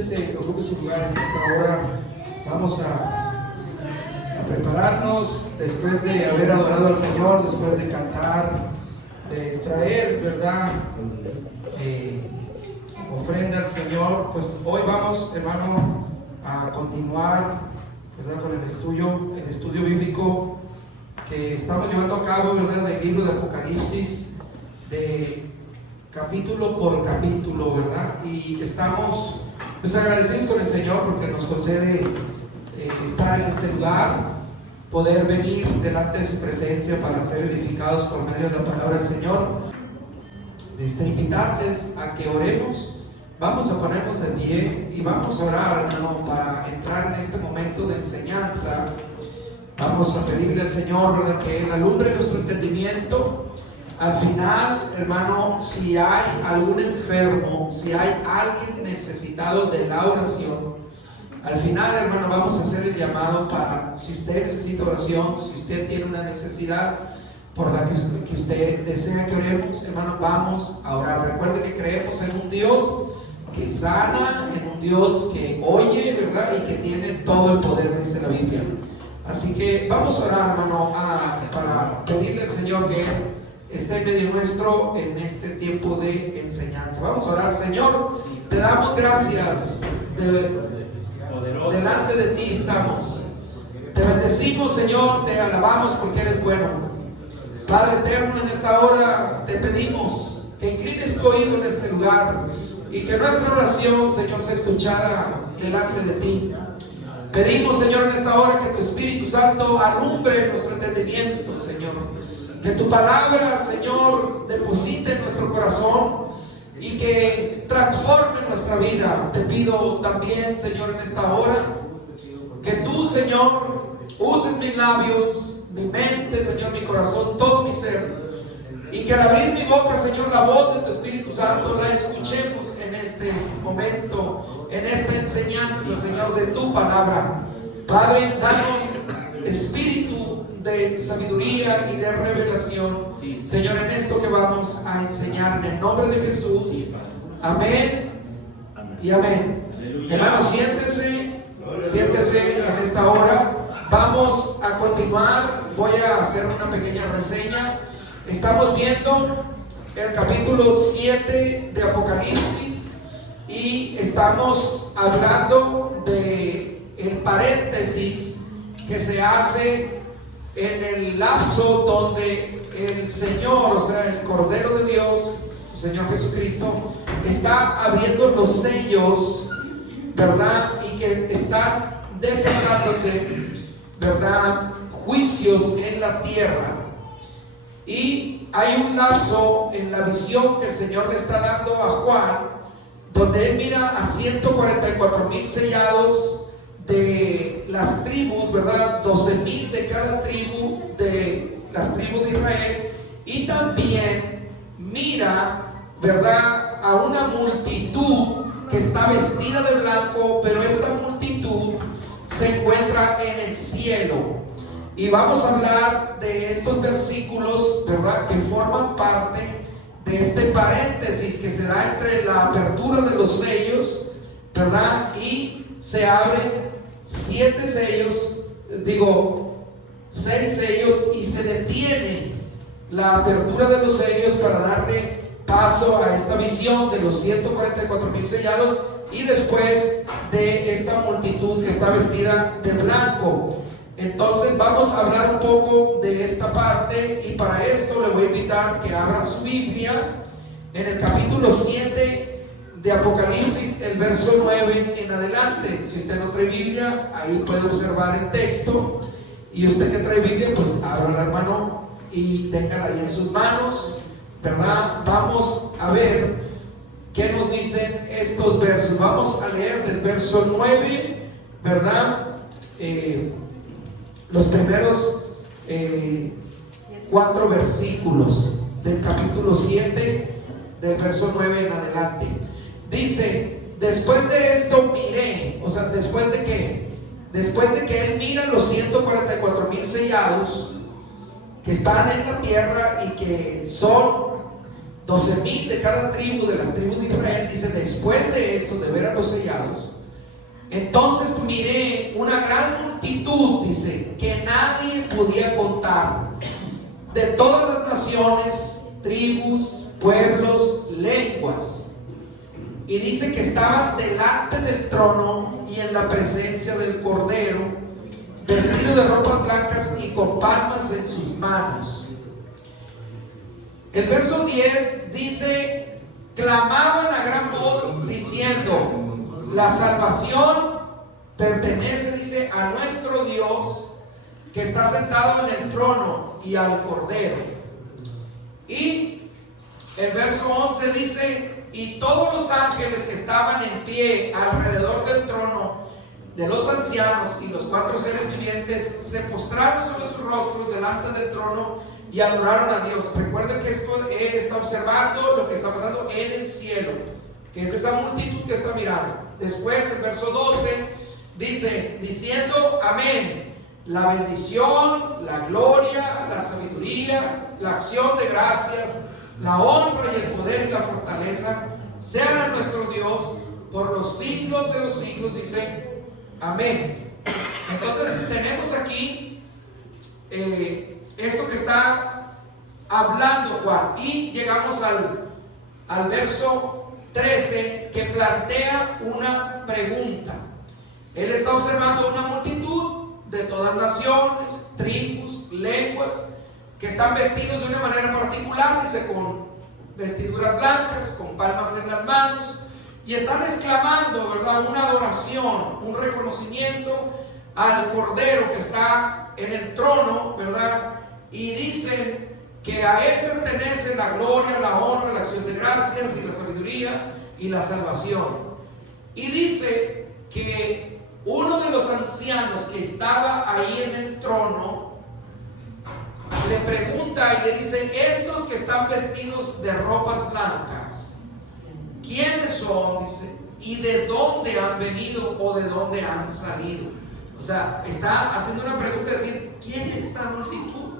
siéntese, ocupe su lugar en esta hora. Vamos a prepararnos después de haber adorado al Señor, después de cantar, de traer, ¿verdad? Ofrenda al Señor. Pues hoy vamos, hermano, a continuar, ¿verdad? Con el estudio bíblico que estamos llevando a cabo, ¿verdad? Del libro de Apocalipsis, de capítulo por capítulo, ¿verdad? Y estamos pues agradecidos con el Señor porque nos concede estar en este lugar, poder venir delante de su presencia para ser edificados por medio de la palabra del Señor. Invitarles a que oremos. Vamos a ponernos de pie y vamos a orar, hermano, para entrar en este momento de enseñanza. Vamos a pedirle al Señor, ¿verdad?, que Él alumbre nuestro entendimiento. Al final, hermano, si hay algún enfermo, si hay alguien necesitado de la oración, al final, hermano, vamos a hacer el llamado para, si usted necesita oración, si usted tiene una necesidad por la que usted desea que oremos, hermano, vamos a orar. Recuerde que creemos en un Dios que sana, en un Dios que oye, ¿verdad?, y que tiene todo el poder, dice la Biblia. Así que vamos a orar, hermano, para pedirle al Señor que Él esté en medio nuestro en este tiempo de enseñanza. Vamos a orar. Señor, te damos gracias. Delante de ti estamos. Te bendecimos, Señor, te alabamos porque eres bueno. Padre eterno, en esta hora te pedimos que inclines tu oído en este lugar y que nuestra oración, Señor, sea escuchada delante de ti. Pedimos, Señor, en esta hora que tu Espíritu Santo alumbre nuestro entendimiento, Señor. Que tu palabra, Señor, deposite en nuestro corazón y que transforme nuestra vida. Te pido también, Señor, en esta hora, que tú, Señor, uses mis labios, mi mente, Señor, mi corazón, todo mi ser, y que al abrir mi boca, Señor, la voz de tu Espíritu Santo la escuchemos en este momento, en esta enseñanza, Señor, de tu palabra. Padre, danos espíritu de sabiduría y de revelación, Señor, en esto que vamos a enseñar, en el nombre de Jesús. Amén y amén. Hermano, siéntese en esta hora. Vamos a continuar. Voy a hacer una pequeña reseña. Estamos viendo el capítulo 7 de Apocalipsis y estamos hablando de el paréntesis que se hace en el lapso donde el Señor, o sea, el Cordero de Dios, el Señor Jesucristo, está abriendo los sellos, ¿verdad? Y que están desatándose, ¿verdad?, juicios en la tierra. Y hay un lapso en la visión que el Señor le está dando a Juan, donde él mira a 144,000 sellados de las tribus, ¿verdad? 12,000 de cada tribu de las tribus de Israel. Y también mira, ¿verdad?, a una multitud que está vestida de blanco, pero esta multitud se encuentra en el cielo. Y vamos a hablar de estos versículos, ¿verdad?, que forman parte de este paréntesis que se da entre la apertura de los sellos, ¿verdad?, y se abren 6 sellos, y se detiene la apertura de los sellos para darle paso a esta visión de los 144,000 sellados y después de esta multitud que está vestida de blanco. Entonces vamos a hablar un poco de esta parte, y para esto le voy a invitar que abra su Biblia en el capítulo 7 de Apocalipsis, el verso 9 en adelante. Si usted no trae Biblia, ahí puede observar el texto, y usted que trae Biblia, pues ábrala, hermano, y téngala ahí en sus manos, ¿verdad? Vamos a ver qué nos dicen estos versos. Vamos a leer del verso 9, ¿verdad? Los primeros 4 versículos del capítulo 7, del verso 9 en adelante. Dice: después de esto miré, o sea, después de que él mira los 144,000 sellados que están en la tierra y que son 12,000 de cada tribu, de las tribus de Israel. Dice, después de esto, de ver a los sellados, entonces miré una gran multitud, dice, que nadie podía contar, de todas las naciones, tribus, pueblos, lenguas. Y dice que estaban delante del trono y en la presencia del Cordero, vestidos de ropas blancas y con palmas en sus manos. El verso 10 dice, clamaban a gran voz diciendo, la salvación pertenece, dice, a nuestro Dios que está sentado en el trono y al Cordero. Y el verso 11 dice, y todos los ángeles que estaban en pie alrededor del trono de los ancianos y los 4 seres vivientes se postraron sobre sus rostros delante del trono y adoraron a Dios. Recuerden que esto él está observando lo que está pasando en el cielo, que es esa multitud que está mirando. Después el verso 12 dice, diciendo amén, la bendición, la gloria, la sabiduría, la acción de gracias, la honra y el poder y la fortaleza sean a nuestro Dios por los siglos de los siglos, dice amén. Entonces tenemos aquí esto que está hablando Juan, y llegamos al verso 13, que plantea una pregunta. Él está observando una multitud de todas naciones, tribus, lenguas, que están vestidos de una manera particular, dice, con vestiduras blancas, con palmas en las manos, y están exclamando, ¿verdad?, una adoración, un reconocimiento al Cordero que está en el trono, ¿verdad? Y dicen que a Él pertenece la gloria, la honra, la acción de gracias y la sabiduría y la salvación. Y dice que uno de los ancianos que estaba ahí en el trono le pregunta y le dice, estos que están vestidos de ropas blancas, ¿quiénes son? Dice, ¿y de dónde han venido o de dónde han salido? O sea, está haciendo una pregunta, es decir, ¿quién es esta multitud?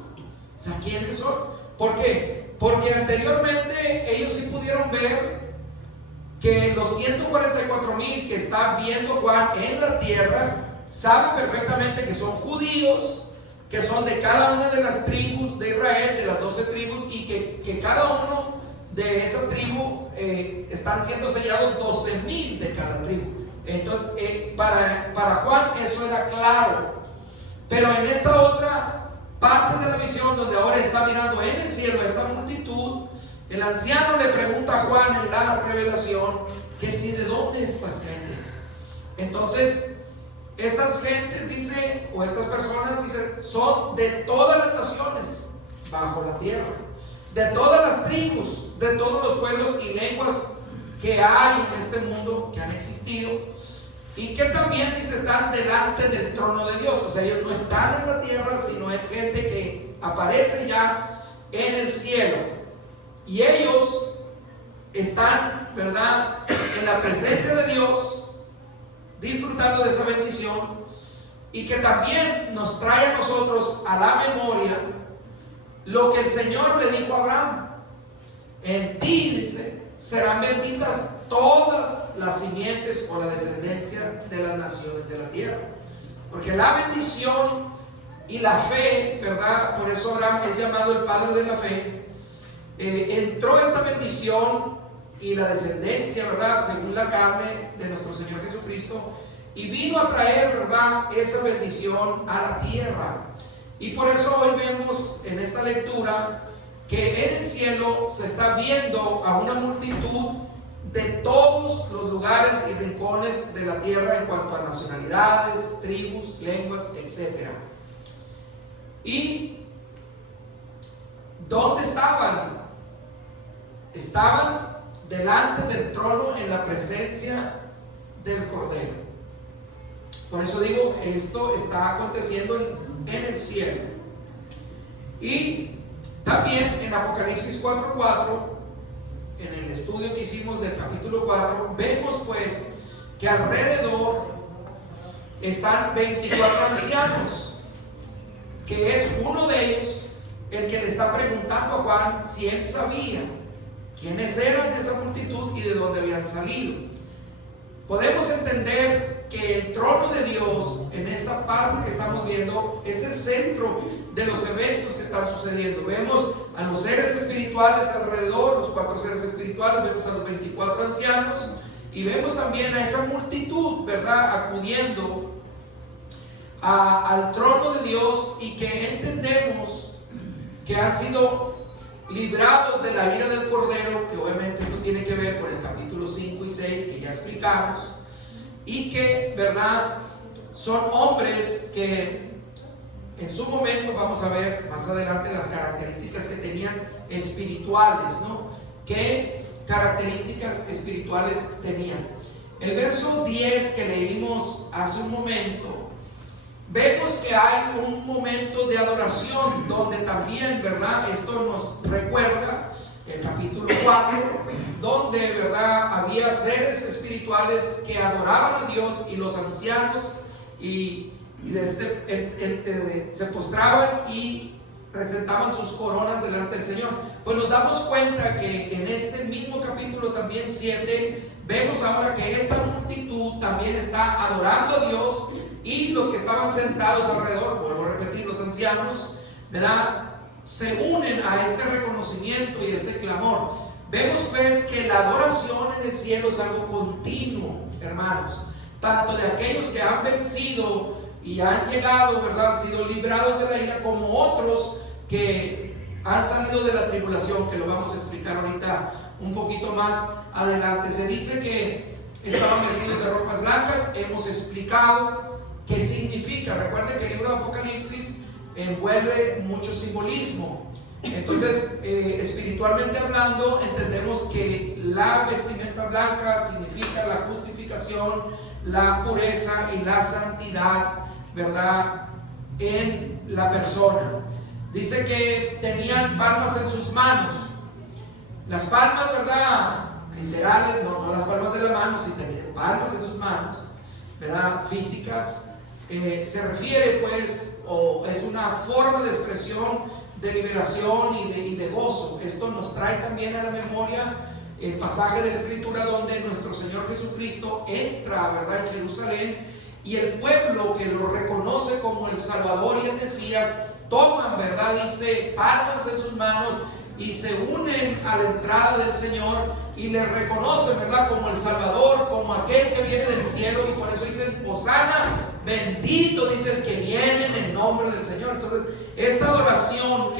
O sea, ¿quiénes son? ¿Por qué? Porque anteriormente ellos sí pudieron ver que los 144,000 que está viendo Juan en la tierra saben perfectamente que son judíos, que son de cada una de las tribus de Israel, de las 12 tribus, y que cada uno de esa tribu están siendo sellados 12,000 de cada tribu. Entonces, para Juan eso era claro. Pero en esta otra parte de la visión, donde ahora está mirando en el cielo a esta multitud, el anciano le pregunta a Juan en la revelación que si de dónde es esta gente. Entonces, estas gentes, dice, o estas personas, dice, son de todas las naciones bajo la tierra, de todas las tribus, de todos los pueblos y lenguas que hay en este mundo, que han existido, y que también, dice, están delante del trono de Dios. O sea, ellos no están en la tierra, sino es gente que aparece ya en el cielo, y ellos están, ¿verdad?, en la presencia de Dios, disfrutando de esa bendición, y que también nos trae a nosotros a la memoria lo que el Señor le dijo a Abraham: en ti, dice, serán benditas todas las simientes o la descendencia de las naciones de la tierra. Porque la bendición y la fe, ¿verdad? Por eso Abraham es llamado el padre de la fe. Entró esta bendición y la descendencia, ¿verdad?, según la carne de nuestro Señor Jesucristo, y vino a traer, ¿verdad?, esa bendición a la tierra. Y por eso hoy vemos en esta lectura que en el cielo se está viendo a una multitud de todos los lugares y rincones de la tierra en cuanto a nacionalidades, tribus, lenguas, etc. ¿Y dónde estaban? Estaban delante del trono en la presencia del Cordero. Por eso digo, esto está aconteciendo en el cielo. Y también en Apocalipsis 4:4, en el estudio que hicimos del capítulo 4, vemos pues que alrededor están 24 ancianos, que es uno de ellos el que le está preguntando a Juan si él sabía quiénes eran esa multitud y de dónde habían salido. Podemos entender que el trono de Dios en esta parte que estamos viendo es el centro de los eventos que están sucediendo. Vemos a los seres espirituales alrededor, los 4 seres espirituales, vemos a los 24 ancianos y vemos también a esa multitud, ¿verdad?, acudiendo al trono de Dios, y que entendemos que han sido librados de la ira del Cordero, que obviamente esto tiene que ver con el capítulo 5 y 6 que ya explicamos, y que, ¿verdad?, son hombres que en su momento, vamos a ver más adelante las características que tenían espirituales, ¿no? ¿Qué características espirituales tenían? El verso 10 que leímos hace un momento, vemos que hay un momento de adoración donde también, ¿verdad?, esto nos recuerda el capítulo 4, donde, ¿verdad?, había seres espirituales que adoraban a Dios, y los ancianos se postraban y presentaban sus coronas delante del Señor. Pues nos damos cuenta que en este mismo capítulo también 7 vemos ahora que esta multitud también está adorando a Dios, y los que estaban sentados alrededor, vuelvo a repetir, los ancianos, ¿verdad?, se unen a este reconocimiento y este clamor. Vemos pues que la adoración en el cielo es algo continuo, hermanos, tanto de aquellos que han vencido y han llegado, ¿verdad?, han sido librados de la ira, como otros que han salido de la tribulación, que lo vamos a explicar ahorita un poquito más adelante. Se dice que estaban vestidos de ropas blancas. Hemos explicado qué significa. Recuerden que el libro de Apocalipsis envuelve mucho simbolismo. Entonces, espiritualmente hablando, entendemos que la vestimenta blanca significa la justificación, la pureza y la santidad, ¿verdad?, en la persona. Dice que tenían palmas en sus manos. Las palmas, ¿verdad?, literales, no las palmas de la mano, sino tenían palmas en sus manos, ¿verdad?, físicas. Se refiere pues, o es una forma de expresión de liberación y de gozo. Esto nos trae también a la memoria el pasaje de la Escritura donde nuestro Señor Jesucristo entra, ¿verdad?, en Jerusalén, y el pueblo que lo reconoce como el Salvador y el Mesías toman, ¿verdad?, dice, palmas en sus manos y se unen a la entrada del Señor y le reconocen, ¿verdad?, como el Salvador, como aquel que viene del cielo, y por eso dicen: Hosana, bendito, dice el que viene en el nombre del Señor. Entonces, esta adoración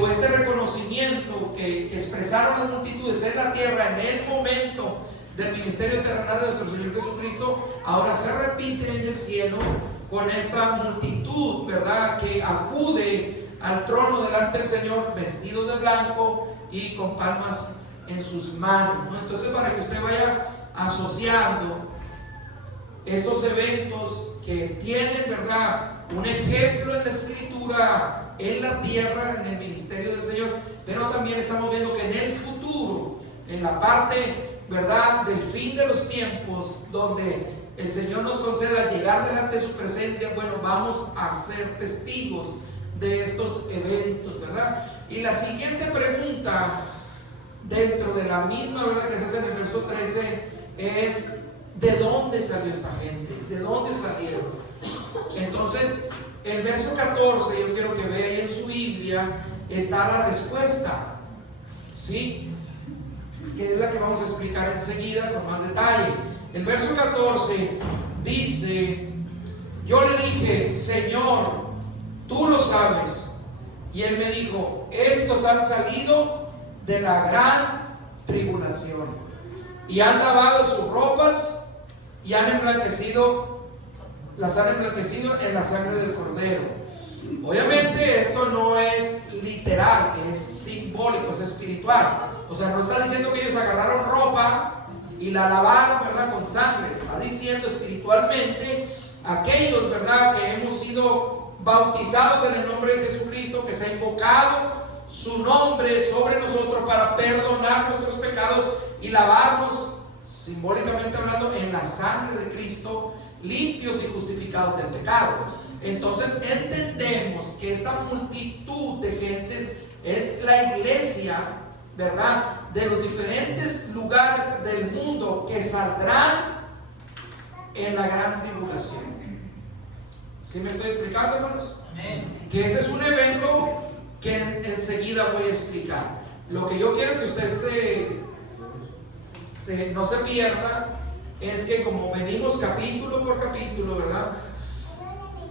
o este reconocimiento que expresaron las multitudes en la tierra en el momento del ministerio terrenal de nuestro Señor Jesucristo, ahora se repite en el cielo con esta multitud, ¿verdad?, que acude al trono delante del Señor vestidos de blanco y con palmas en sus manos, ¿no? Entonces, para que usted vaya asociando estos eventos que tienen, ¿verdad?, un ejemplo en la Escritura, en la tierra, en el ministerio del Señor, pero también estamos viendo que en el futuro, en la parte, ¿verdad?, del fin de los tiempos, donde el Señor nos conceda llegar delante de su presencia, bueno, vamos a ser testigos de estos eventos, ¿verdad? Y la siguiente pregunta, dentro de la misma, ¿verdad?, que se hace en el verso 13, es: ¿de dónde salió esta gente? ¿De dónde salieron? Entonces, el verso 14, yo quiero que vea ahí en su Biblia, está la respuesta, ¿sí?, que es la que vamos a explicar enseguida con más detalle. El verso 14 dice: yo le dije, Señor, tú lo sabes. Y él me dijo: estos han salido de la gran tribulación y han lavado sus ropas y las han emblanquecido en la sangre del Cordero. Obviamente esto no es literal, es simbólico, es espiritual. O sea, no está diciendo que ellos agarraron ropa y la lavaron, ¿verdad?, con sangre. Está diciendo espiritualmente aquellos, ¿verdad?, que hemos sido bautizados en el nombre de Jesucristo, que se ha invocado su nombre sobre nosotros para perdonar nuestros pecados y lavarnos, simbólicamente hablando, en la sangre de Cristo, limpios y justificados del pecado. Entonces entendemos que esta multitud de gentes es la iglesia, ¿verdad?, de los diferentes lugares del mundo que saldrán en la gran tribulación. ¿Sí me estoy explicando, hermanos? Amén. Que ese es un evento que enseguida voy a explicar. Lo que yo quiero que usted no se pierda es que, como venimos capítulo por capítulo, ¿verdad?,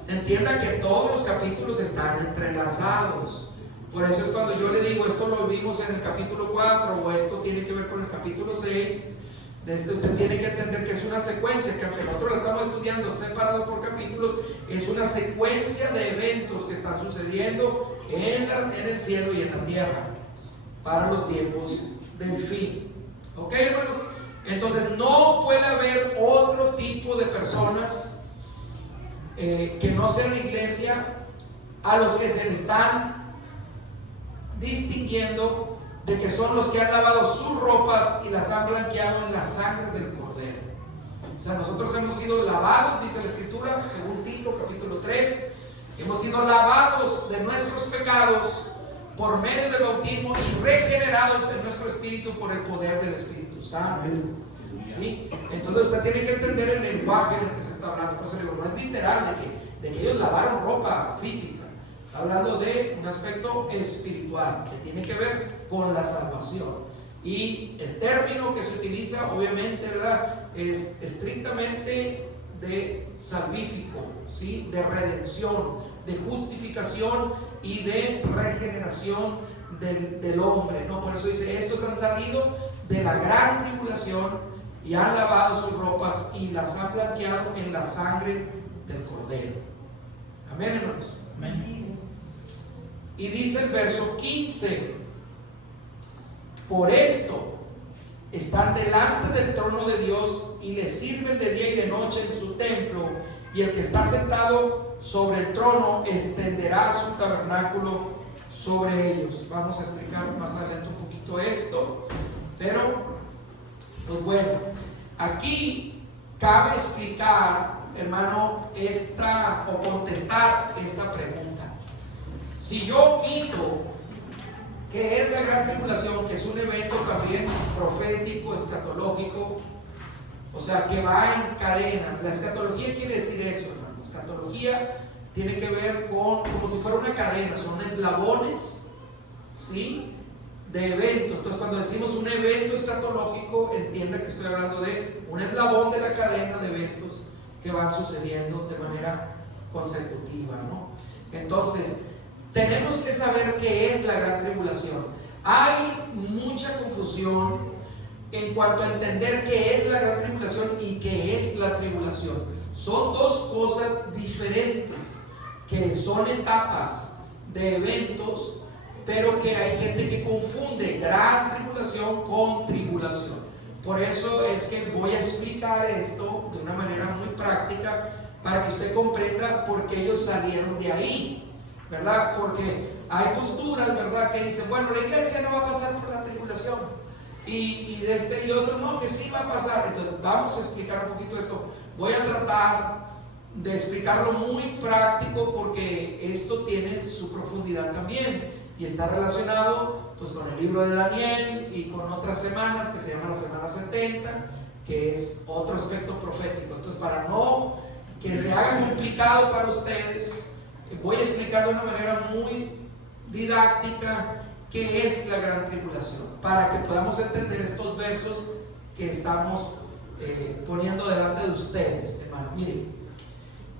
entienda que todos los capítulos están entrelazados. Por eso es cuando yo le digo, esto lo vimos en el capítulo 4 o esto tiene que ver con el capítulo 6. Usted tiene que entender que es una secuencia, que aunque nosotros la estamos estudiando separado por capítulos, es una secuencia de eventos que están sucediendo en el cielo y en la tierra para los tiempos del fin. ¿Ok, hermanos? Entonces no puede haber otro tipo de personas que no sea la iglesia a los que se le están distinguiendo de que son los que han lavado sus ropas y las han blanqueado en la sangre del Cordero. O sea, nosotros hemos sido lavados, dice la Escritura, según Tito capítulo 3, hemos sido lavados de nuestros pecados por medio del bautismo y regenerados en nuestro espíritu por el poder del Espíritu Santo. ¿Sí? Entonces usted tiene que entender el lenguaje en el que se está hablando. Por eso digo, no es literal de que ellos lavaron ropa física. Está hablando de un aspecto espiritual que tiene que ver con la salvación. Y el término que se utiliza, obviamente, ¿verdad?, es estrictamente de salvífico, ¿sí?, de redención, de justificación y de regeneración del hombre, ¿no? Por eso dice, estos han salido de la gran tribulación y han lavado sus ropas y las han blanqueado en la sangre del Cordero. Amén, hermanos. Amén. Y dice el verso 15: por esto están delante del trono de Dios y le sirven de día y de noche en su templo, y el que está sentado sobre el trono extenderá su tabernáculo sobre ellos. Vamos a explicar más adelante un poquito esto, pero pues bueno, aquí cabe explicar, hermano, o contestar esta pregunta. Si yo omito que es la gran tribulación, que es un evento también profético, escatológico, o sea, que va en cadena. La escatología quiere decir eso, hermano. La escatología tiene que ver con, como si fuera una cadena, son eslabones, ¿sí?, de eventos. Entonces, cuando decimos un evento escatológico, entienda que estoy hablando de un eslabón de la cadena de eventos que van sucediendo de manera consecutiva, ¿no? Entonces, tenemos que saber qué es la gran tribulación. Hay mucha confusión en cuanto a entender qué es la gran tribulación y qué es la tribulación. Son dos cosas diferentes, que son etapas de eventos, pero que hay gente que confunde gran tribulación con tribulación. Por eso es que voy a explicar esto de una manera muy práctica para que usted comprenda por qué ellos salieron de ahí, ¿verdad? Porque hay posturas, ¿verdad?, que dicen, bueno, la iglesia no va a pasar por la tribulación, y de este y otro no, que sí va a pasar. Entonces vamos a explicar un poquito esto. Voy a tratar de explicarlo muy práctico porque esto tiene su profundidad también y está relacionado pues con el libro de Daniel y con otras semanas que se llama la semana 70, que es otro aspecto profético. Entonces, para no que se haga complicado para ustedes, voy a explicar de una manera muy didáctica qué es la gran tribulación, para que podamos entender estos versos que estamos poniendo delante de ustedes, hermano. Miren,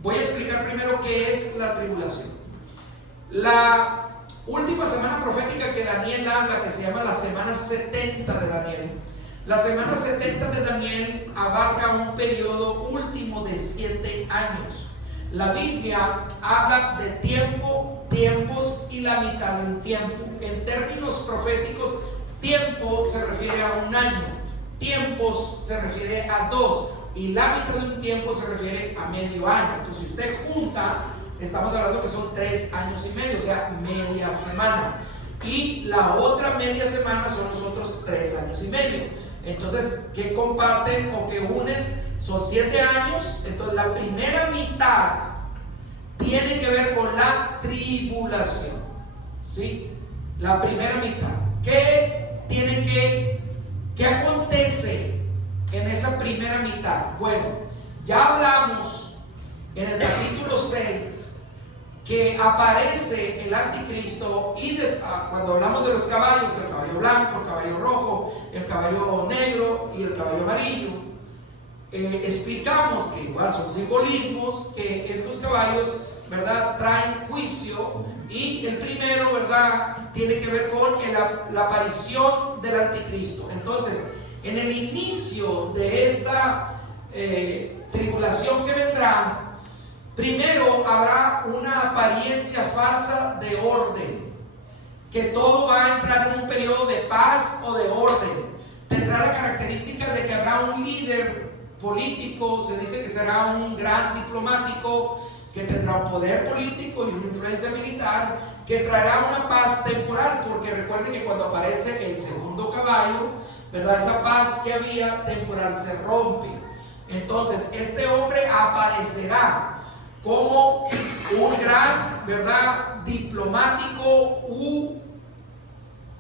voy a explicar primero qué es la tribulación. La última semana profética que Daniel habla, que se llama la semana 70 de Daniel, la semana 70 de Daniel abarca un periodo último de 7 años. La Biblia habla de tiempo, tiempos y la mitad de un tiempo. En términos proféticos, tiempo se refiere a un año, tiempos se refiere a 2 y la mitad de un tiempo se refiere a medio año. Entonces, si usted junta, estamos hablando que son 3 años y medio, o sea, media semana. Y la otra media semana son los otros 3 años y medio. Entonces, ¿qué comparten o qué unes? Son 7 años. Entonces, la primera mitad tiene que ver con la tribulación, ¿sí? La primera mitad, que ¿qué acontece en esa primera mitad? Bueno, ya hablamos en el capítulo 6 que aparece el anticristo y cuando hablamos de los caballos, el caballo blanco, el caballo rojo, el caballo negro y el caballo amarillo, explicamos que igual son simbolismos, que estos caballos, ¿verdad?, traen juicio, y el primero, ¿verdad?, tiene que ver con la aparición del anticristo. Entonces, en el inicio de esta tribulación que vendrá, primero habrá una apariencia falsa de orden, que todo va a entrar en un periodo de paz o de orden. Tendrá la característica de que habrá un líder político, se dice que será un gran diplomático, que tendrá un poder político y una influencia militar, que traerá una paz temporal, porque recuerden que cuando aparece el segundo caballo, ¿verdad?, esa paz que había temporal se rompe. Entonces este hombre aparecerá como un gran, ¿verdad?, diplomático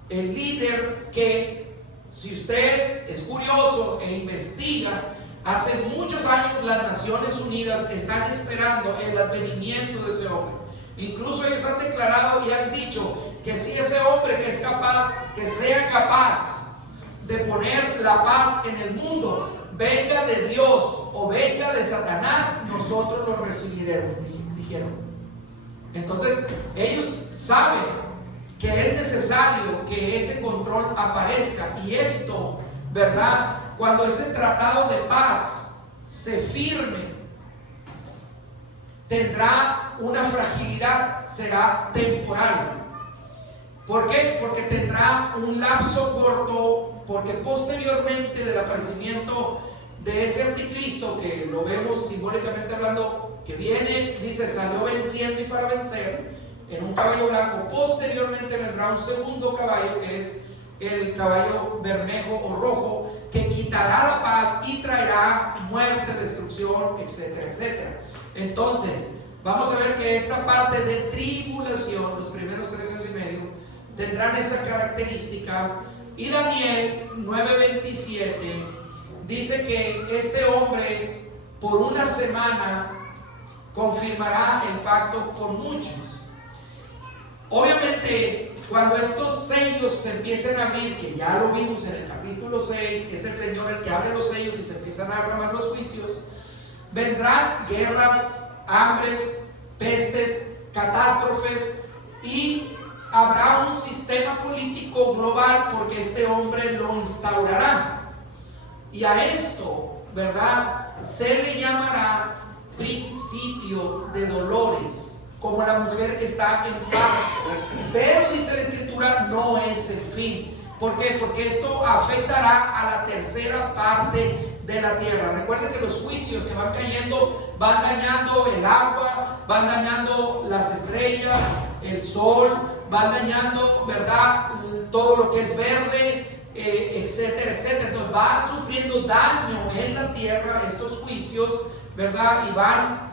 el líder que, si usted es curioso e investiga, hace muchos años las Naciones Unidas están esperando el advenimiento de ese hombre. Incluso ellos han declarado y han dicho que si ese hombre que es capaz, que sea capaz de poner la paz en el mundo, venga de Dios o venga de Satanás, nosotros lo recibiremos, dijeron. Entonces ellos saben que es necesario que ese control aparezca, y esto, ¿verdad?, cuando ese tratado de paz se firme, tendrá una fragilidad, será temporal. ¿Por qué? Porque tendrá un lapso corto, porque posteriormente del aparecimiento de ese anticristo, que lo vemos simbólicamente hablando, que viene, dice, salió venciendo y para vencer en un caballo blanco, posteriormente vendrá un segundo caballo, que es el caballo bermejo o rojo, que quitará la paz y traerá muerte, destrucción, etcétera, etcétera. Entonces vamos a ver que esta parte de tribulación, los primeros 3 años y medio, tendrán esa característica. Y Daniel 9:27 dice que este hombre por una semana confirmará el pacto con muchos. Obviamente, cuando estos sellos se empiecen a abrir, que ya lo vimos en el capítulo 6, que es el Señor el que abre los sellos y se empiezan a derramar los juicios, vendrán guerras, hambres, pestes, catástrofes, y habrá un sistema político global, porque este hombre lo instaurará. Y a esto, ¿verdad?, se le llamará principio de dolores, como la mujer que está en parto. Pero dice la Escritura, no es el fin. ¿Por qué? Porque esto afectará a la tercera parte de la tierra. Recuerden que los juicios que van cayendo van dañando el agua, van dañando las estrellas, el sol, van dañando, ¿verdad?, todo lo que es verde, etcétera, etcétera. Entonces va sufriendo daño en la tierra estos juicios, ¿verdad?, y van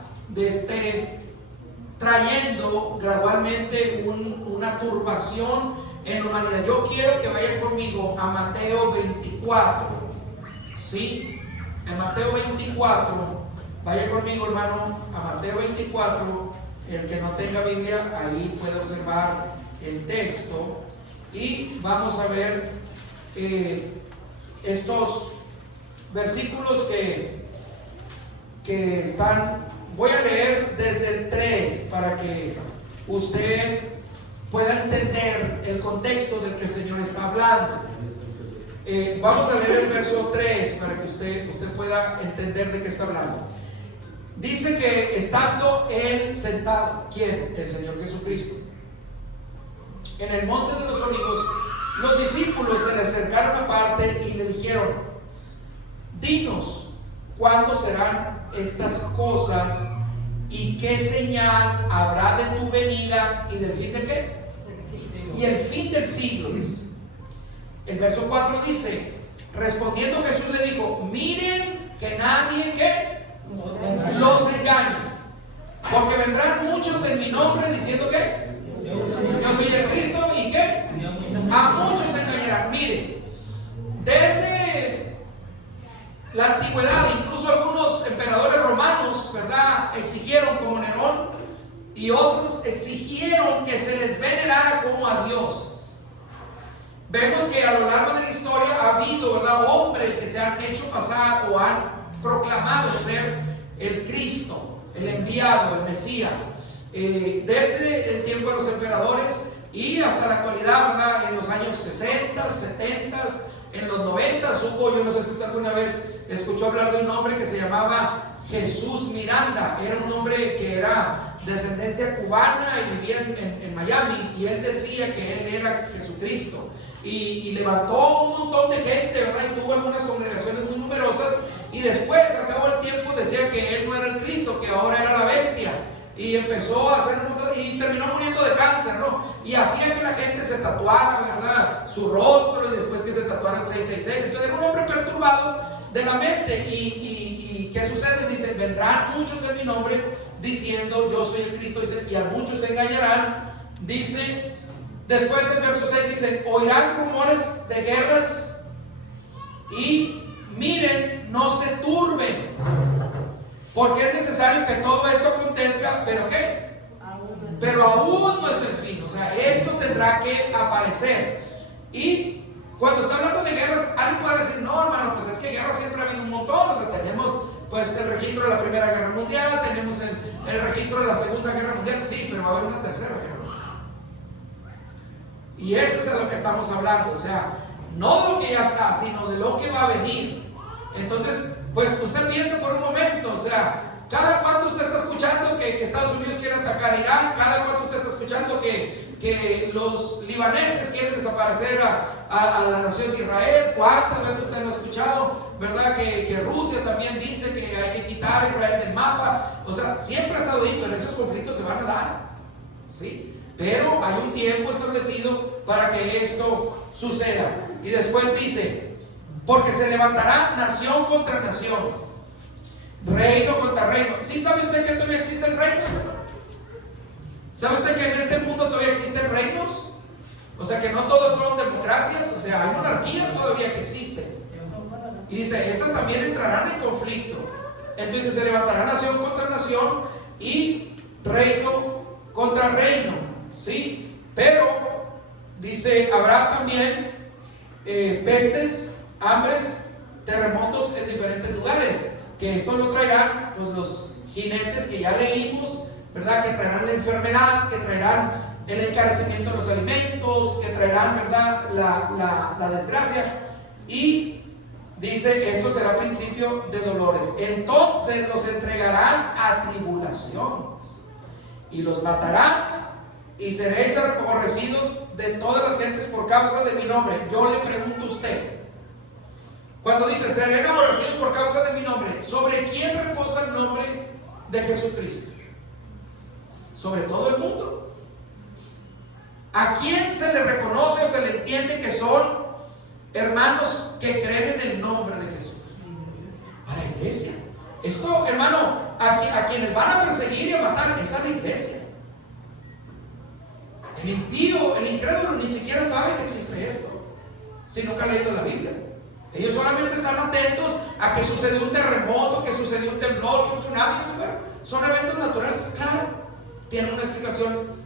trayendo gradualmente una turbación en la humanidad. Yo quiero que vayan conmigo a Mateo 24, ¿sí? En Mateo 24, vaya conmigo, hermano, a Mateo 24. El que no tenga Biblia, ahí puede observar el texto, y vamos a ver estos versículos que están. Voy a leer desde el 3 para que usted pueda entender el contexto del que el Señor está hablando. Vamos a leer el verso 3 para que usted pueda entender de qué está hablando. Dice que estando él sentado, ¿quién? El Señor Jesucristo, en el monte de los olivos, los discípulos se le acercaron aparte y le dijeron: dinos, ¿cuándo serán estas cosas y qué señal habrá de tu venida y del fin de qué? Y el fin del siglo. El verso 4 dice: respondiendo Jesús le dijo: miren que nadie los engañe, porque vendrán muchos en mi nombre diciendo que yo soy el Cristo, y que a muchos engañarán. Miren, antigüedad, incluso algunos emperadores romanos, ¿verdad?, exigieron, como Nerón, y otros exigieron que se les venerara como a dioses. Vemos que a lo largo de la historia ha habido, ¿verdad?, hombres que se han hecho pasar o han proclamado ser el Cristo, el enviado, el Mesías, desde el tiempo de los emperadores y hasta la actualidad, ¿verdad?, en los años 60, 70, en los 90 hubo, yo no sé si usted alguna vez escuchó hablar de un hombre que se llamaba Jesús Miranda. Era un hombre que era descendencia cubana y vivía en Miami, y él decía que él era Jesucristo, y levantó un montón de gente, ¿verdad?, y tuvo algunas congregaciones muy numerosas, y después, al cabo del tiempo, decía que él no era el Cristo, que ahora era la bestia, y empezó a hacer un montón, y terminó muriendo de cáncer, ¿no? Y hacía que la gente se tatuara, ¿verdad?, su rostro, y después que se tatuara el 666. Entonces era un hombre perturbado de la mente. Y ¿qué sucede? Dice: vendrán muchos en mi nombre diciendo yo soy el Cristo, dice, y a muchos se engañarán. Dice, después el verso 6 dice: oirán rumores de guerras, y miren, no se turben, porque es necesario que todo esto acontezca, pero ¿qué? Pero aún no es el fin. O sea, esto tendrá que aparecer. Y cuando está hablando de guerras, alguien puede decir: no, hermano, pues es que guerras siempre ha habido un montón. O sea, tenemos pues el registro de la Primera Guerra Mundial, tenemos el registro de la Segunda Guerra Mundial. Sí, pero va a haber una tercera guerra. Y eso es de lo que estamos hablando. O sea, no de lo que ya está, sino de lo que va a venir. Entonces, pues usted piensa por un momento, o sea, cada cuánto usted está escuchando que Estados Unidos quiere atacar a Irán, cada cuánto usted está escuchando que los libaneses quieren desaparecer a la nación de Israel. ¿Cuántas veces usted lo ha escuchado? ¿Verdad? Que Rusia también dice que hay que quitar a Israel del mapa. O sea, siempre ha estado ahí, pero esos conflictos se van a dar, ¿sí? Pero hay un tiempo establecido para que esto suceda. Y después dice: porque se levantará nación contra nación, reino contra reino. ¿Sí sabe usted que todavía existen reinos? ¿Sabe usted que en este mundo todavía existen reinos? O sea, que no todos son democracias. O sea, hay monarquías todavía que existen. Y dice: estas también entrarán en conflicto. Entonces se levantará nación contra nación y reino contra reino, ¿sí? Pero dice: habrá también pestes, hambres, terremotos en diferentes lugares, que esto lo traerán pues los jinetes que ya leímos, ¿verdad?, que traerán la enfermedad, que traerán el encarecimiento de los alimentos, que traerán, ¿verdad?, la desgracia. Y dice: esto será principio de dolores. Entonces los entregarán a tribulaciones y los matarán, y seréis aborrecidos de todas las gentes por causa de mi nombre. Yo le pregunto a usted, cuando dice serán aborrecidos por causa de mi nombre, ¿sobre quién reposa el nombre de Jesucristo? Sobre todo el mundo. ¿A quién se le reconoce o se le entiende que son hermanos que creen en el nombre de Jesús? A la iglesia. Esto, hermano, a quienes van a perseguir y a matar es a la iglesia. El impío, el incrédulo ni siquiera sabe que existe esto, si nunca ha leído la Biblia. Ellos solamente están atentos a que sucedió un terremoto, que sucedió un temblor, que un tsunami. Son eventos naturales, claro, tienen una explicación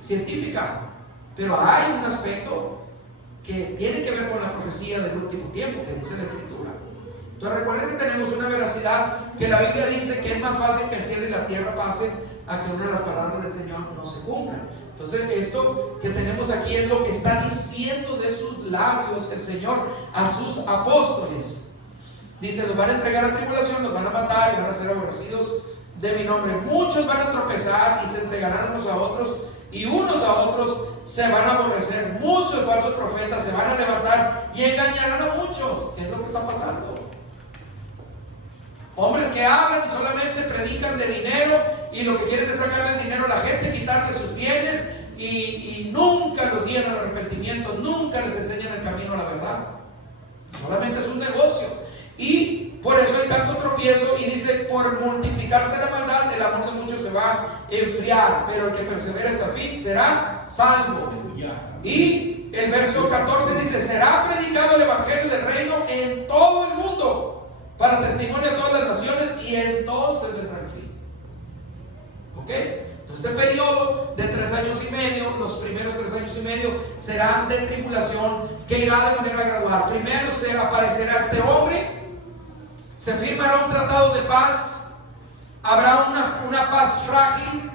científica, pero hay un aspecto que tiene que ver con la profecía del último tiempo, que dice la Escritura. Entonces recuerden que tenemos una veracidad, que la Biblia dice que es más fácil que el cielo y la tierra pasen a que una de las palabras del Señor no se cumpla. Entonces esto que tenemos aquí es lo que está diciendo de sus labios el Señor a sus apóstoles. Dice: los van a entregar a tribulación, los van a matar y van a ser aborrecidos de mi nombre. Muchos van a tropezar y se entregarán unos a otros, y unos a otros se van a aborrecer. Muchos falsos profetas se van a levantar y engañarán a muchos. ¿Qué es lo que está pasando? Hombres que hablan y solamente predican de dinero, y lo que quieren es sacarle el dinero a la gente, quitarle sus bienes, y nunca los guían al arrepentimiento, nunca les enseñan el camino a la verdad. Solamente es un negocio. Y por eso hay tanto tropiezo. Y dice: por multiplicarse la maldad, el amor de muchos se se va a enfriar, pero el que persevera hasta el fin será salvo. Y el verso 14 dice: será predicado el evangelio del reino en todo el mundo para testimonio a todas las naciones, y entonces vendrá el fin. ¿Ok? Entonces, este periodo de 3 años y medio, los primeros 3 años y medio serán de tribulación, que irá de manera gradual. Primero se aparecerá este hombre, se firmará un tratado de paz, habrá una paz frágil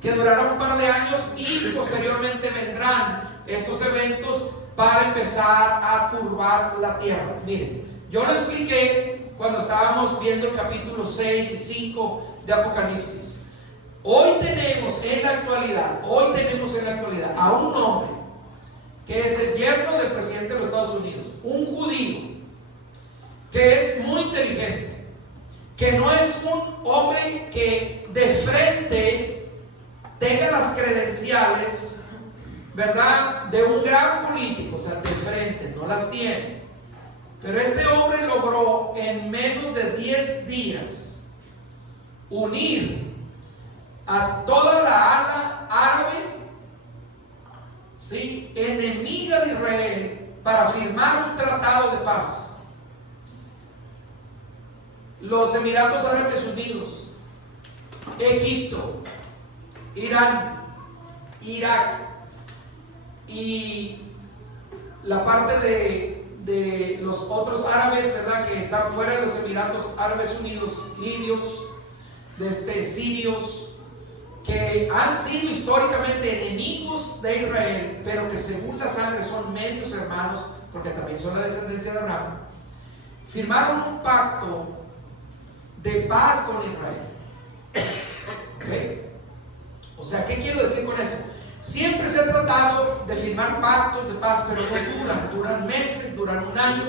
que durará un par de años, y posteriormente vendrán estos eventos para empezar a turbar la tierra. Miren, yo lo expliqué cuando estábamos viendo el capítulo 6 y 5 de Apocalipsis. Hoy tenemos en la actualidad a un hombre que es el yerno del presidente de los Estados Unidos, un judío que es muy inteligente, que no es un hombre que de frente tenga las credenciales, ¿verdad?, de un gran político, o sea, de frente, no las tiene. Pero este hombre logró en menos de 10 días unir a toda la ala árabe, ¿sí?, enemiga de Israel, para firmar un tratado de paz. Los Emiratos Árabes Unidos, Egipto, Irán, Irak y la parte de los otros árabes, ¿verdad?, que están fuera de los Emiratos Árabes Unidos, libios, sirios, que han sido históricamente enemigos de Israel, pero que según la sangre son medios hermanos, porque también son la descendencia de Abraham, firmaron un pacto de paz con Israel. ¿Okay? O sea, ¿qué quiero decir con eso? Siempre se ha tratado de firmar pactos de paz, pero no duran meses, duran un año,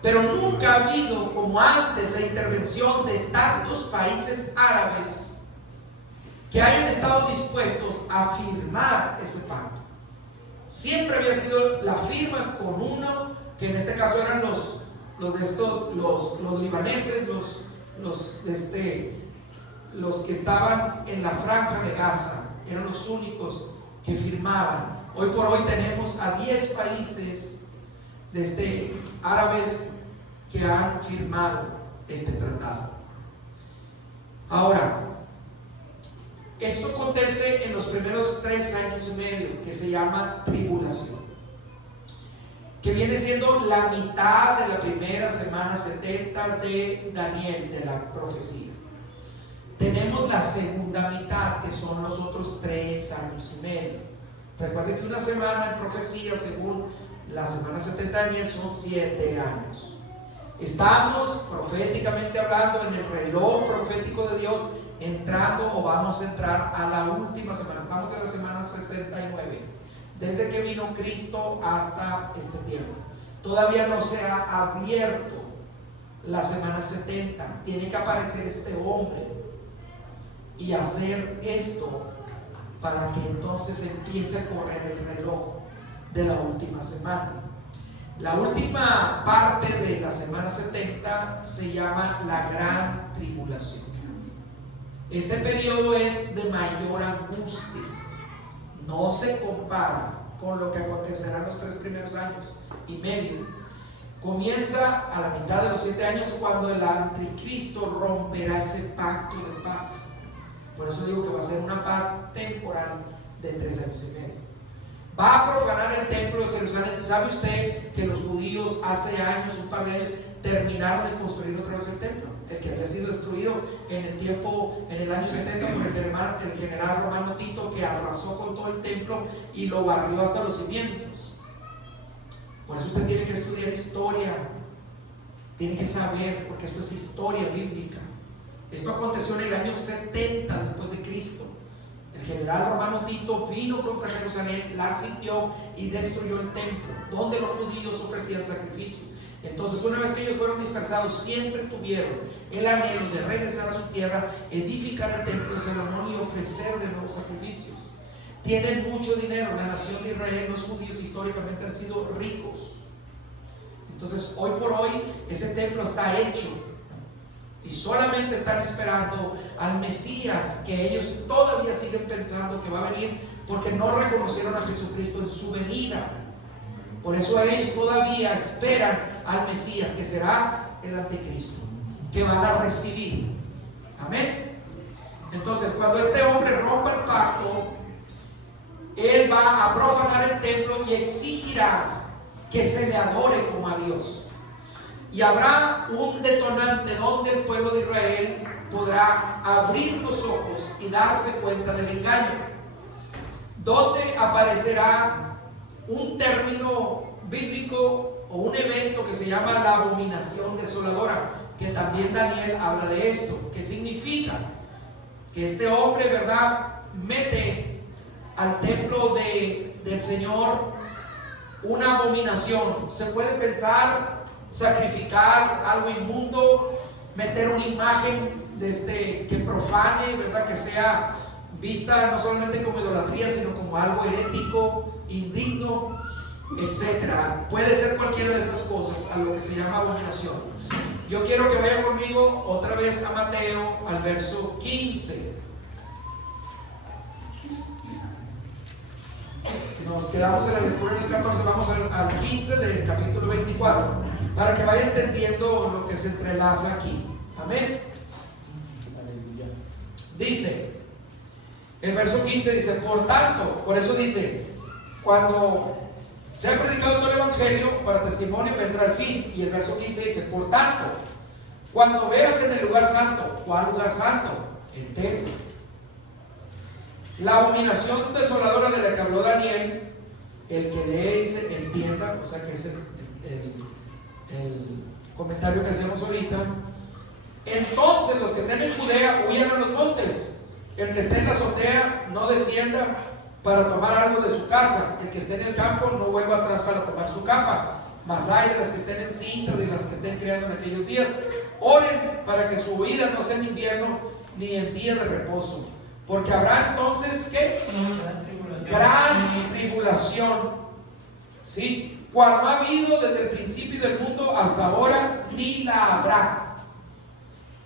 pero nunca ha habido como antes la intervención de tantos países árabes que hayan estado dispuestos a firmar ese pacto. Siempre había sido la firma con uno, que en este caso eran los libaneses, los que estaban en la franja de Gaza, eran los únicos que firmaban. Hoy por hoy tenemos a 10 países árabes que han firmado este tratado. Ahora, esto acontece en los primeros 3 años y medio, que se llama tribulación, que viene siendo la mitad de la primera semana 70 de Daniel, de la profecía. Tenemos la segunda mitad, que son los otros 3 años y medio. Recuerden que una semana en profecía, según la semana 70 de Daniel, son 7 años. Estamos proféticamente hablando en el reloj profético de Dios, entrando o vamos a entrar a la última semana. Estamos en la semana 69, desde que vino Cristo hasta este tiempo. Todavía no se ha abierto la semana 70. Tiene que aparecer este hombre y hacer esto para que entonces empiece a correr el reloj de la última semana. La última parte de la semana 70 se llama la gran tribulación. Este periodo es de mayor angustia, no se compara con lo que acontecerá en los 3 primeros años y medio. Comienza a la mitad de los 7 años, cuando el anticristo romperá ese pacto de paz. Por eso digo que va a ser una paz temporal de 3 años y medio. Va a profanar el templo de Jerusalén. ¿Sabe usted que los judíos hace años, un par de años, terminaron de construir otra vez el templo? El que había sido destruido en el año 70 por el general romano Tito, que arrasó con todo el templo y lo barrió hasta los cimientos. Por eso usted tiene que estudiar historia, tiene que saber, porque esto es historia bíblica. Esto aconteció en el año 70 después de Cristo. El general romano Tito vino contra Jerusalén, la sitió y destruyó el templo, donde los judíos ofrecían sacrificios. Entonces, una vez que ellos fueron dispersados, siempre tuvieron el anhelo de regresar a su tierra, edificar el templo de Salomón y ofrecer de nuevo sacrificios. Tienen mucho dinero. La nación de Israel, los judíos históricamente han sido ricos. Entonces, hoy por hoy, ese templo está hecho. y solamente están esperando al Mesías, que ellos todavía siguen pensando que va a venir, porque no reconocieron a Jesucristo en su venida. Por eso ellos todavía esperan al Mesías, que será el anticristo, que van a recibir. Amén. Entonces, cuando este hombre rompa el pacto, él va a profanar el templo y exigirá que se le adore como a Dios. Y habrá un detonante donde el pueblo de Israel podrá abrir los ojos y darse cuenta del engaño, donde aparecerá un término bíblico o un evento que se llama la abominación desoladora, que también Daniel habla de esto, que significa que este hombre, ¿verdad?, mete al templo del Señor una abominación. Se puede pensar sacrificar algo inmundo, meter una imagen que profane, ¿verdad?, que sea vista no solamente como idolatría, sino como algo herético, indigno, etcétera. Puede ser cualquiera de esas cosas a lo que se llama abominación. Yo quiero que vaya conmigo otra vez a Mateo, al verso 15. Nos quedamos en la lectura en el 14, vamos al 15 del capítulo 24, para que vaya entendiendo lo que se entrelaza aquí. Amén. Dice, el verso 15 dice, por tanto, por eso dice, cuando se ha predicado todo el evangelio para testimonio, vendrá el fin. Y el verso 15 dice, por tanto, cuando veas en el lugar santo, ¿cuál lugar santo? El templo, la abominación desoladora de la que habló Daniel, el que lee y se entienda, o sea que es el comentario que hacemos ahorita. Entonces los que estén en Judea huyan a los montes, el que esté en la azotea no descienda para tomar algo de su casa, el que esté en el campo no vuelva atrás para tomar su capa. Mas hay de las que estén en cinta, de las que estén criando en aquellos días. Oren para que su huida no sea en invierno ni en día de reposo, porque habrá entonces ¿qué? Gran tribulación, ¿sí? Cual no ha habido desde el principio del mundo hasta ahora, ni la habrá.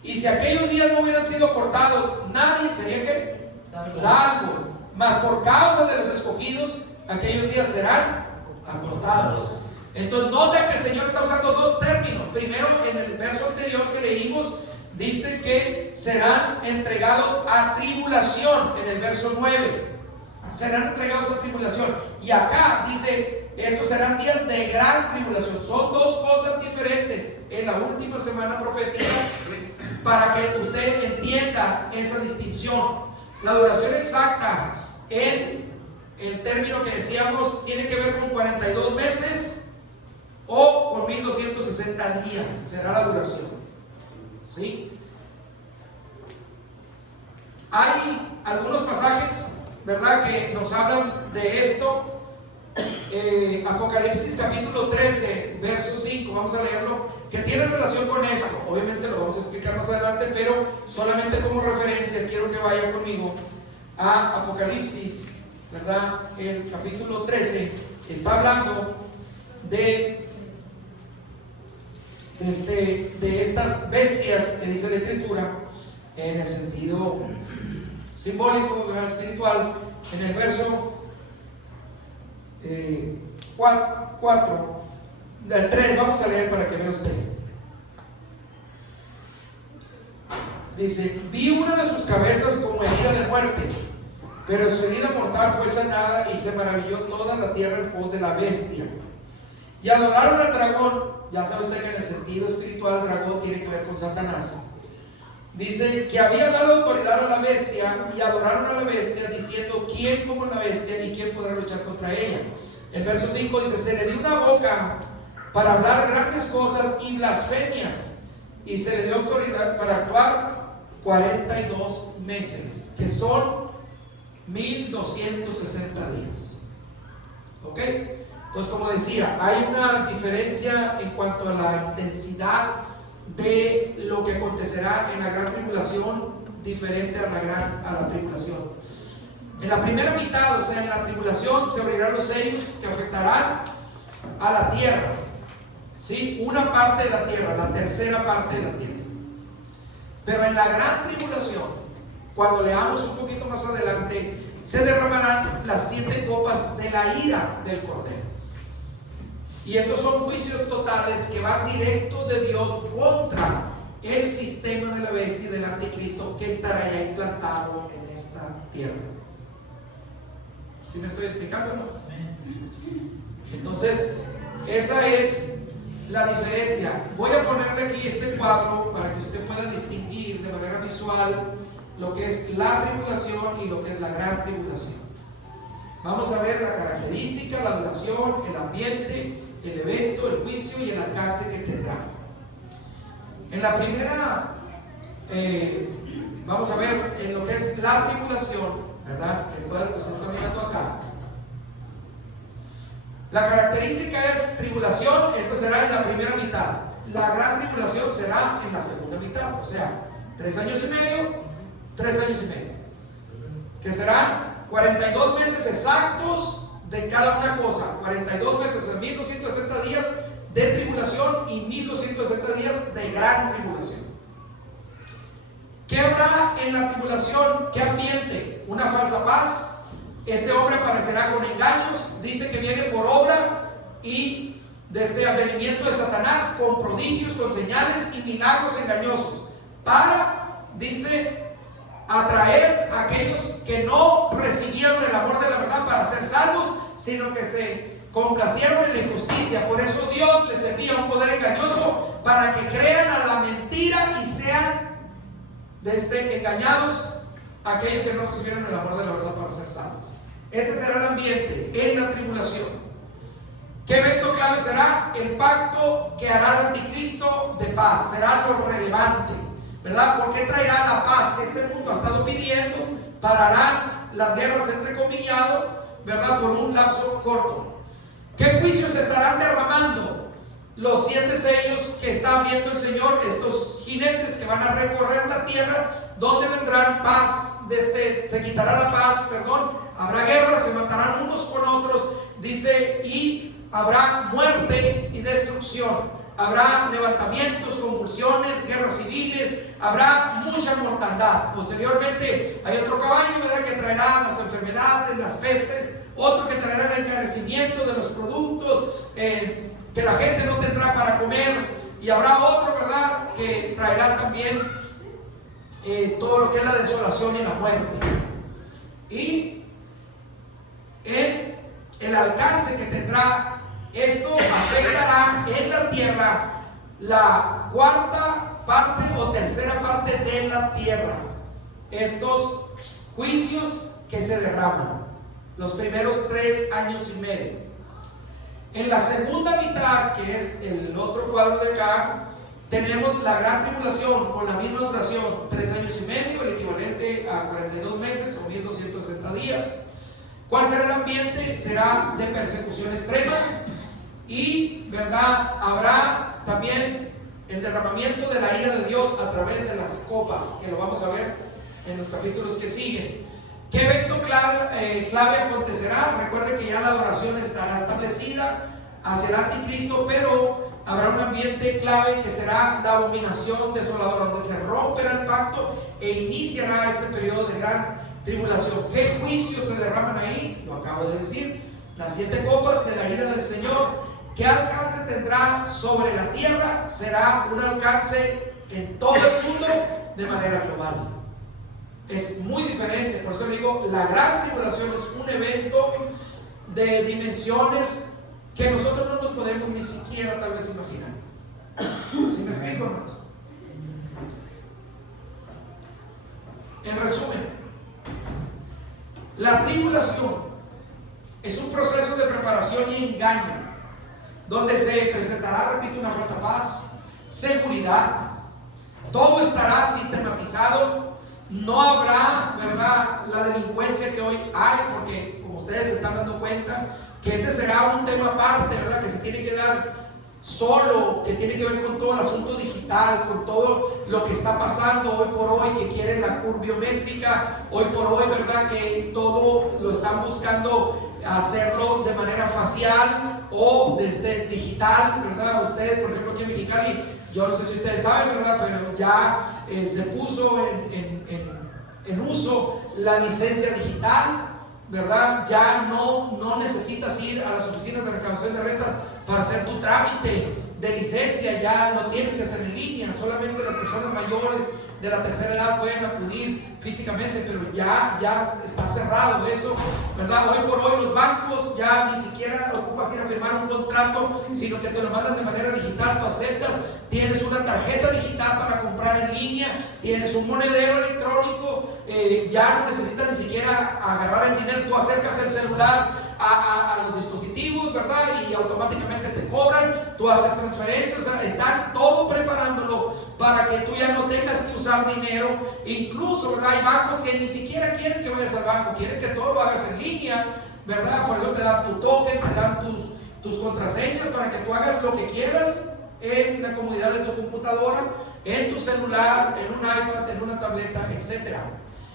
Y si aquellos días no hubieran sido cortados, nadie sería ¿qué? Salvo. Mas por causa de los escogidos, aquellos días serán acortados. Entonces nota que el Señor está usando dos términos. Primero, en el verso anterior que leímos, dice que serán entregados a tribulación. En el verso 9, serán entregados a tribulación. Y acá dice, estos serán días de gran tribulación. Son dos cosas diferentes en la última semana profética, para que usted entienda esa distinción. La duración exacta en el término que decíamos tiene que ver con 42 meses o con 1260 días, será la duración, ¿sí? Hay algunos pasajes, ¿verdad?, que nos hablan de esto. Apocalipsis capítulo 13, verso 5, vamos a leerlo, que tiene relación con esto. Obviamente lo vamos a explicar más adelante, pero solamente como referencia quiero que vaya conmigo a Apocalipsis, ¿verdad? El capítulo 13 está hablando de estas bestias que dice la Escritura en el sentido simbólico, ¿verdad?, espiritual. En el verso 4 del 3, vamos a leer para que vea usted. Dice, vi una de sus cabezas como herida de muerte, pero su herida mortal fue sanada, y se maravilló toda la tierra en pos de la bestia. Y adoraron al dragón. Ya sabe usted que en el sentido espiritual dragón tiene que ver con Satanás. Dice que había dado autoridad a la bestia, y adoraron a la bestia, diciendo, ¿quién como la bestia y quién podrá luchar contra ella? El verso 5 dice, se le dio una boca para hablar grandes cosas y blasfemias, y se le dio autoridad para actuar 42 meses, que son 1260 días. ¿Ok? Entonces, como decía, hay una diferencia en cuanto a la intensidad de lo que acontecerá en la gran tribulación, diferente a la tribulación. En la primera mitad, o sea, en la tribulación, se abrirán los sellos que afectarán a la tierra, ¿sí? Una parte de la tierra, la tercera parte de la tierra. Pero en la gran tribulación, cuando leamos un poquito más adelante, se derramarán las 7 copas de la ira del Cordero. Y estos son juicios totales que van directo de Dios contra el sistema de la bestia y del anticristo que estará ya implantado en esta tierra. ¿Sí me estoy explicando, hermanos? Entonces, esa es la diferencia. Voy a ponerle aquí este cuadro para que usted pueda distinguir de manera visual lo que es la tribulación y lo que es la gran tribulación. Vamos a ver la característica, la duración, el ambiente, el evento, el juicio y el alcance que tendrá. En la primera, vamos a ver en lo que es la tribulación, ¿verdad? El cual pues está mirando acá. La característica es tribulación, esta será en la primera mitad. La gran tribulación será en la segunda mitad, o sea, 3 años y medio, 3 años y medio. Que serán 42 meses exactos de cada una cosa. 42 meses, o sea, 1260 días de tribulación y 1260 días de gran tribulación. ¿Qué habrá en la tribulación? ¿Qué ambiente? Una falsa paz. Este hombre aparecerá con engaños, dice que viene por obra y desde el advenimiento de Satanás, con prodigios, con señales y milagros engañosos, para, dice, atraer a aquellos que no recibieron el amor de la verdad para ser salvos, sino que se complacieron en la injusticia. Por eso Dios les envía un poder engañoso para que crean a la mentira y sean engañados aquellos que no recibieron el amor de la verdad para ser salvos. Ese será el ambiente en la tribulación. ¿Qué evento clave será? El pacto que hará el anticristo de paz. Será lo relevante, ¿verdad? ¿Por qué traerá la paz que este mundo ha estado pidiendo? Pararán las guerras entrecomillado, ¿verdad? Por un lapso corto. ¿Qué juicios se estarán derramando? Los 7 sellos que está abriendo el Señor, estos jinetes que van a recorrer la tierra, donde vendrán paz, se quitará la paz, habrá guerra, se matarán unos con otros, dice, y habrá muerte y destrucción, habrá levantamientos, convulsiones, guerras civiles, habrá mucha mortandad. Posteriormente hay otro caballo, ¿verdad?, que traerá las enfermedades, las pestes, otro que traerá el encarecimiento de los productos, que la gente no tendrá para comer, y habrá otro, ¿verdad?, que traerá también todo lo que es la desolación y la muerte. Y el alcance que tendrá esto afectará en la tierra la cuarta parte o tercera parte de la tierra. Estos juicios que se derraman los primeros 3 años y medio. En la segunda mitad, que es el otro cuadro de acá, tenemos la gran tribulación con la misma duración, 3 años y medio, el equivalente a 42 meses o 1260 días. ¿Cuál será el ambiente? Será de persecución extrema y, ¿verdad?, habrá también el derramamiento de la ira de Dios a través de las copas, que lo vamos a ver en los capítulos que siguen. ¿Qué evento clave acontecerá? Recuerde que ya la adoración estará establecida hacia el anticristo, pero habrá un ambiente clave que será la abominación desoladora, donde se romperá el pacto e iniciará este periodo de gran tribulación. ¿Qué juicios se derraman ahí? Lo acabo de decir, las 7 copas de la ira del Señor. ¿Qué alcance tendrá sobre la tierra? Será un alcance en todo el mundo de manera global. Es muy diferente, por eso le digo, la gran tribulación es un evento de dimensiones que nosotros no nos podemos ni siquiera tal vez imaginar. ¿Sí me explico, hermanos? En resumen, la tribulación es un proceso de preparación y engaño, donde se presentará, repito, una falta paz, seguridad, todo estará sistematizado. No habrá, ¿verdad?, la delincuencia que hoy hay, porque como ustedes se están dando cuenta, que ese será un tema aparte, ¿verdad?, que se tiene que dar solo, que tiene que ver con todo el asunto digital, con todo lo que está pasando hoy por hoy, que quieren la curva biométrica, hoy por hoy, ¿verdad?, que todo lo están buscando hacerlo de manera facial o desde digital, ¿verdad? Ustedes, por ejemplo, aquí en Mexicali, Yo no sé si ustedes saben, ¿verdad? Pero ya se puso en uso la licencia digital, ¿verdad? Ya no necesitas ir a las oficinas de recaudación de rentas para hacer tu trámite de licencia, ya lo tienes que hacer en línea. Solamente las personas mayores de la tercera edad pueden acudir físicamente, pero ya está cerrado eso, ¿verdad? Hoy por hoy los bancos ya ni siquiera ocupas ir a firmar un contrato, sino que te lo mandan de manera digital, tú aceptas, tienes una tarjeta digital para comprar en línea, tienes un monedero electrónico, ya no necesitas ni siquiera agarrar el dinero, tú acercas el celular a los dispositivos, ¿verdad? Y automáticamente te cobran, tú haces transferencias, o sea, están todo preparándolo para que tú ya no tengas que usar dinero. Incluso, ¿verdad? Hay bancos que ni siquiera quieren que vayas al banco, quieren que todo lo hagas en línea, ¿verdad? Por eso te dan tu token, te dan tus contraseñas para que tú hagas lo que quieras en la comodidad de tu computadora, en tu celular, en un iPad, en una tableta, etc.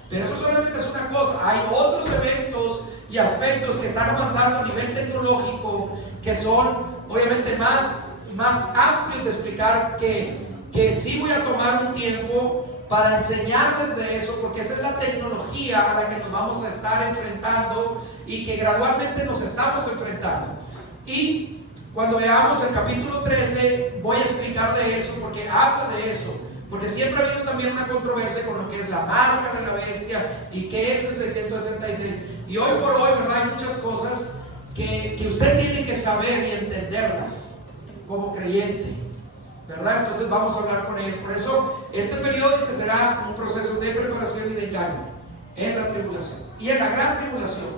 Pero eso solamente es una cosa. Hay otros eventos y aspectos que están avanzando a nivel tecnológico que son obviamente más amplios de explicar, que sí voy a tomar un tiempo para enseñarles de eso, porque esa es la tecnología a la que nos vamos a estar enfrentando y que gradualmente nos estamos enfrentando. Y cuando veamos el capítulo 13 voy a explicar de eso, porque habla de eso, porque siempre ha habido también una controversia con lo que es la marca de la bestia y qué es el 666. Y hoy por hoy, ¿verdad? Hay muchas cosas que usted tiene que saber y entenderlas como creyente, ¿verdad? Entonces vamos a hablar con él. Por eso este periodo será un proceso de preparación y de engaño en la tribulación. Y en la gran tribulación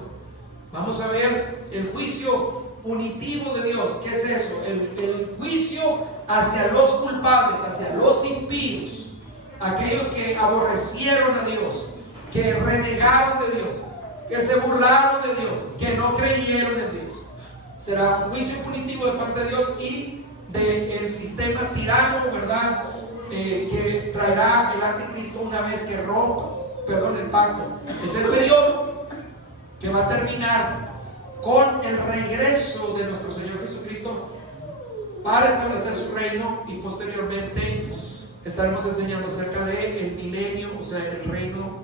vamos a ver el juicio punitivo de Dios. ¿Qué es eso? El juicio hacia los culpables, hacia los impíos, aquellos que aborrecieron a Dios, que renegaron de Dios, que se burlaron de Dios, que no creyeron en Dios. Será un juicio punitivo de parte de Dios y del sistema tirano, ¿verdad? Que traerá el anticristo una vez que rompa, el pacto. Es el periodo que va a terminar con el regreso de nuestro Señor Jesucristo para establecer su reino, y posteriormente estaremos enseñando acerca del milenio, o sea, el reino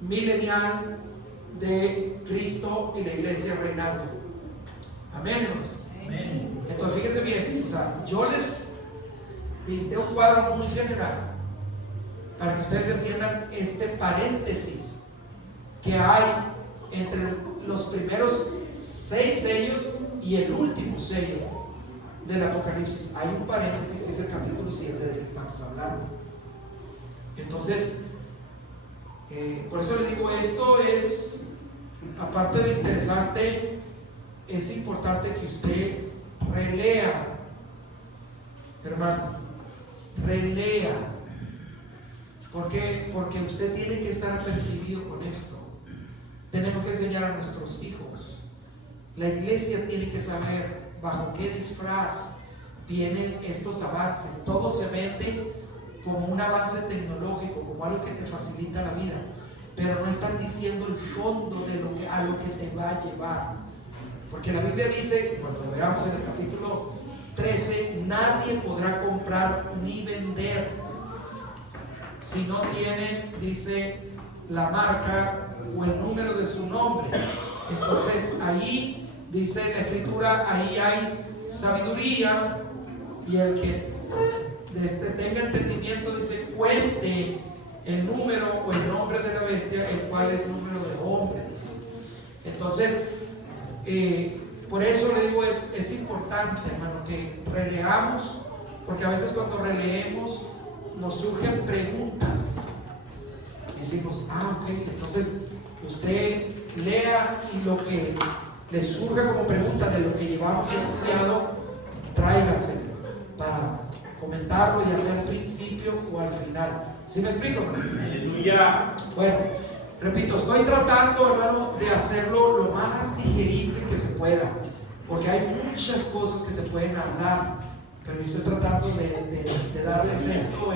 milenial de Cristo y la iglesia reinando. Amén, hermanos. Amén. Entonces fíjense bien, o sea, yo les pinté un cuadro muy general para que ustedes entiendan este paréntesis que hay entre los primeros 6 sellos y el último sello del Apocalipsis. Hay un paréntesis que es el capítulo 7 del que estamos hablando. Entonces, por eso le digo, esto es, aparte de interesante, es importante que usted relea, hermano, relea. ¿Por qué? Porque usted tiene que estar apercibido con esto. Tenemos que enseñar a nuestros hijos. La iglesia tiene que saber bajo qué disfraz vienen estos avances. Todo se vende como un avance tecnológico, como algo que te facilita la vida, pero no están diciendo el fondo de a lo que te va a llevar. Porque la Biblia dice, cuando lo veamos en el capítulo 13, nadie podrá comprar ni vender si no tiene, dice, la marca o el número de su nombre. Entonces ahí dice la escritura, ahí hay sabiduría, y el que tenga entendimiento, dice, cuente el número o el nombre de la bestia, el cual es número de hombre, dice. Entonces por eso le digo, es importante, hermano, que releamos, porque a veces cuando releemos nos surgen preguntas. Decimos, ok, entonces usted lea y lo que le surja como pregunta de lo que llevamos estudiado, tráigase para comentarlo, ya sea al principio o al final. ¿Sí me explico, hermano? Aleluya. Bueno, repito, estoy tratando, hermano, de hacerlo lo más digerible que se pueda, porque hay muchas cosas que se pueden hablar, pero yo estoy tratando de darles esto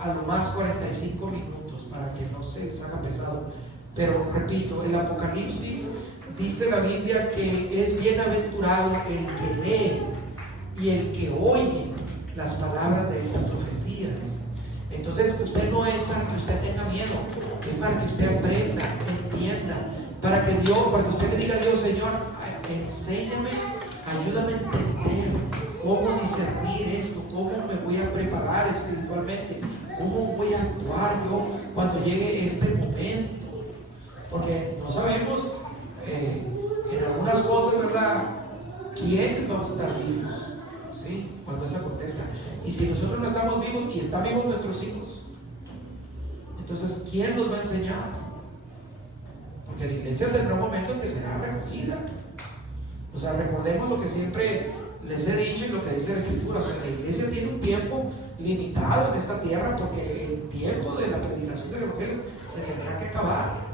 a lo más 45 minutos para que no se les haga pesado. Pero repito, el Apocalipsis dice la Biblia que es bienaventurado el que lee y el que oye las palabras de esta profecía. Entonces usted no es para que usted tenga miedo, es para que usted aprenda, entienda, para que usted le diga a Dios: Señor, enséñame, ayúdame a entender cómo discernir esto, cómo me voy a preparar espiritualmente, cómo voy a actuar yo cuando llegue este momento. Porque no sabemos en algunas cosas, ¿verdad?, quién vamos a estar vivos, ¿sí?, cuando eso acontezca. Y si nosotros no estamos vivos y están vivos nuestros hijos, entonces ¿quién nos va a enseñar? Porque la iglesia tendrá un momento en que será recogida. O sea, recordemos lo que siempre les he dicho y lo que dice la Escritura. O sea, la iglesia tiene un tiempo limitado en esta tierra, porque el tiempo de la predicación del Evangelio se tendrá que acabar.